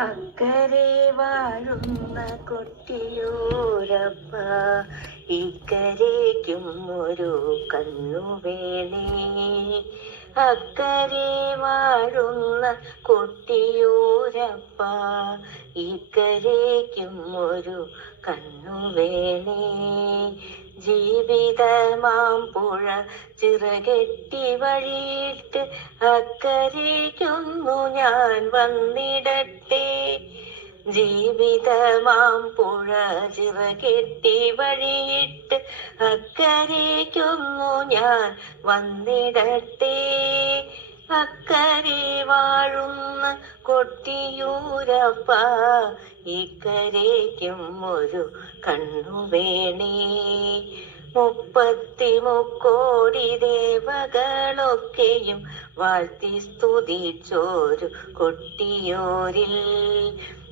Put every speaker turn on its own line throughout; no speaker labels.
അക്കരെ വാഴുന്ന കൊട്ടിയൂരപ്പ ഇക്കരയ്ക്കും ഒരു കണ്ണു വേണേ അക്കരെ വാഴുന്ന കൊട്ടിയൂരപ്പ ഇക്കരേക്കും ഒരു കണ്ണുവേണേ ജീവിതമാം പുഴ ചിറകെട്ടി വഴിയിട്ട് അക്കരയ്ക്കൊന്നു ഞാൻ വന്നിടട്ടെ. ജീവിതമാം പുഴ ചിറ കെട്ടി വഴിയിട്ട് അക്കരയ്ക്കൊന്നു ഞാൻ വന്നിടട്ടെ. അക്കരെ വാഴുന്ന കൊട്ടിയൂരപ്പ ഇക്കരയ്ക്കും ഒരു കണ്ണു വേണേ മുപ്പത്തി മുക്കോടി ദേവകളൊക്കെയും വാഴ്ത്തി സ്തുതിച്ചോരു കൊട്ടിയോരിൽ.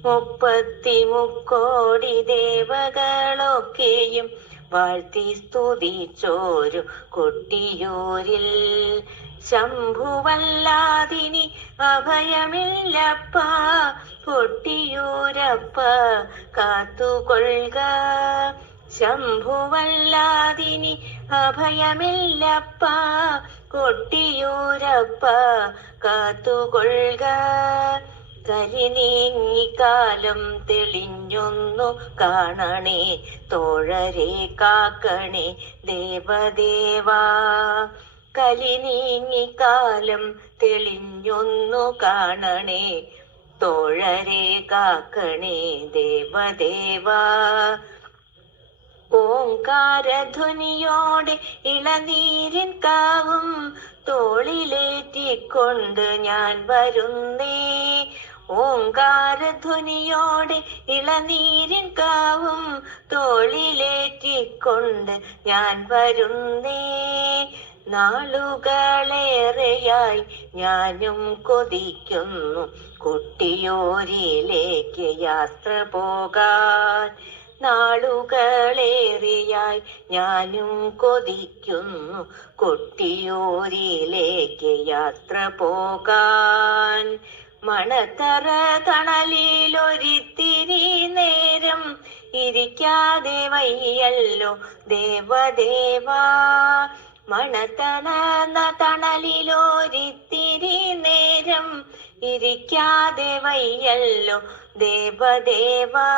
മുപ്പത്തി മുക്കോടി ദേവകളൊക്കെയും വാഴ്ത്തി സ്തുതിച്ചോരു കൊട്ടിയൂരിൽ. ശംഭുവല്ലാതിനി അഭയമില്ലപ്പ കൊട്ടിയൂരപ്പ കാത്തുകൊള്ളുക ശംഭുവല്ലാതിനി അഭയമില്ലപ്പ കൊട്ടിയൂരപ്പ കാത്തുകൊള്ളുക. കലിനീങ്ങിക്കാലം തെളിഞ്ഞൊന്നു കാണണേ തോഴരെ കാക്കണേ ദേവദേവാ. കലിനീങ്ങിക്കാലം തെളിഞ്ഞൊന്നു കാണണേ തോഴരെ കാക്കണേ ദേവദേവാ. ഓങ്കാരധ്വനിയോടെ ഇളനീരിൻ കാവും തോളിലേറ്റിക്കൊണ്ട് ഞാൻ വരുന്നേ. ഓങ്കാരധ്വനിയോടെ ഇളനീരിൻ കാവും തോളിലേറ്റിക്കൊണ്ട് ഞാൻ വരുന്നേ. നാളുകളേറെയായി ഞാനും കൊതിക്കുന്നു. കുട്ടിയോരിലേക്ക് യാത്ര പോകാൻ നാളുകളേറെയായി ഞാനും കൊതിക്കുന്നു. കൊട്ടിയൂരിലേക്ക് യാത്ര പോകാൻ മണത്തറ തണലിലൊരിത്തിരി നേരം ഇരിക്കാതെ വയ്യല്ലോ ദേവദേവാ. മണത്തണ തണലിലൊരിത്തിരി നേരം ഇരിക്കാതെ വയ്യല്ലോ ദേവദേവാ.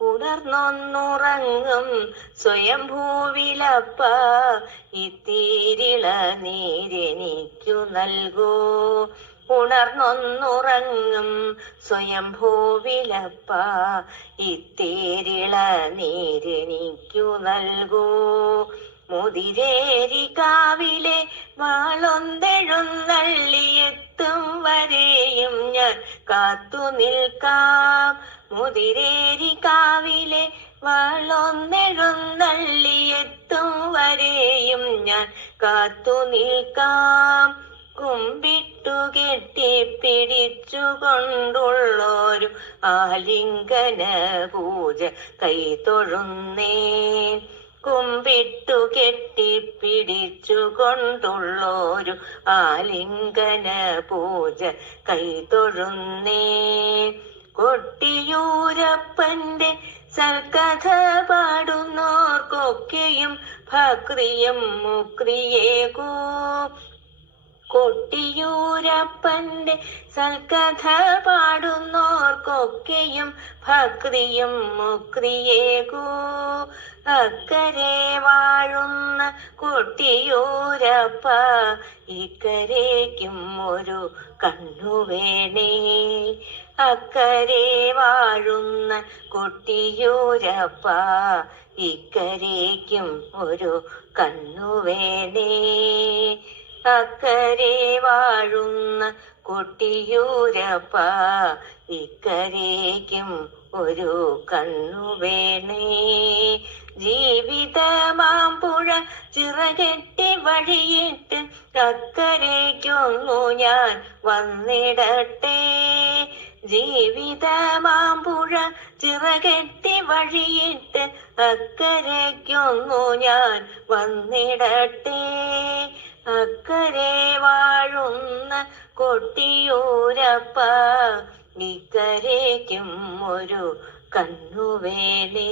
ഉണർന്നൊന്നുറങ്ങും സ്വയംഭൂവിലപ്പ. ഇത്തിരിള നീരെനിക്കു നൽകൂ. ഉണർന്നൊന്നുറങ്ങും സ്വയംഭൂവിലപ്പ. ഇത്തിരിള നീരെനിക്കു നൽകൂ. മുതിരേരി കാവിലെ വാളൊന്തെഴുന്നള്ളിയെത്തും വരെയും ഞാൻ കാത്തു നിൽക്കാം. മുതിരേരി കാവിലെ വാളൊന്നെഴുന്നള്ളിയെത്തും വരെയും ഞാൻ കാത്തു നിൽക്കാം. കുമ്പിട്ടു കെട്ടി പിടിച്ചുകൊണ്ടുള്ളൊരു ആലിംഗന പൂജ കൈതൊഴുന്നേ കുമ്പിട്ടു കെട്ടി പിടിച്ചുകൊണ്ടുള്ളൊരു ആലിംഗന പൂജ കൈതൊഴുന്നേ കൊട്ടിയൂരപ്പന്റെ സൽകഥ പാടുന്നോർക്കൊക്കെയും ഭക്രിയം മുക്രിയേകൂ കൊട്ടിയൂരപ്പന്റെ സൽക്കഥ പാടുന്നോർക്കൊക്കെയും ഭക്തിയും മുക്തിയേകൂ. അക്കരെ വാഴുന്ന കൊട്ടിയൂരപ്പ ഇക്കരേക്കും ഒരു കണ്ണുവേണേ അക്കരെ വാഴുന്ന കൊട്ടിയൂരപ്പ ഇക്കരേക്കും ഒരു കണ്ണുവേണേ അക്കരെ വാഴുന്ന കൊട്ടിയൂരപ്പ ഇക്കരേക്കും ഒരു കണ്ണു വേണേ. ജീവിതമാം പുഴ ചിറകെട്ടി വഴിയിട്ട് അക്കരയ്ക്കൊന്നു ഞാൻ വന്നിടട്ടെ. ജീവിതമാം പുഴ ചിറകെട്ടി വഴിയിട്ട് അക്കരയ്ക്കൊന്നു ഞാൻ വന്നിടട്ടെ. അക്കരെ വാഴുന്ന കൊട്ടിയൂരപ്പ നിക്കരേക്കും ഒരു കണ്ണുവേലേ.